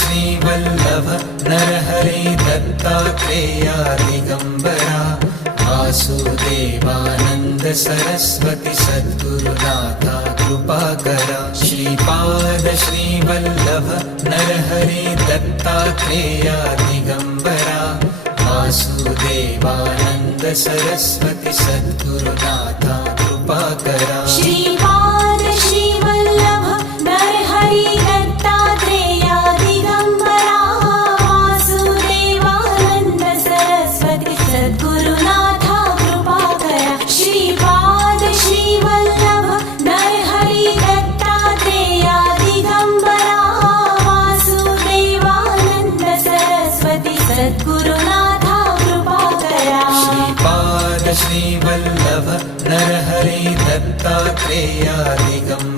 Shrivallabh Narhari Dattatreya Digambara Vasudevanand Saraswati सद्गुरुनाथा कृपाकरा Shripad Shrivallabh Narhari Dattatreya Digambara Vasudevanand Saraswati सद्गुरुनाथा कृपाकरा Shripad Shrivallabh Narhari Dattatreya Digambara Vasudevanand Saraswati सद्गुरुनाथा कृपाकरा Shripad Shrivallabh Narhari Dattatreya Digambara Vasudevanand Saraswati सद्गुरुनाथा कृपाकरा Shripad Shrivallabh Narhari Dattatreya Digambara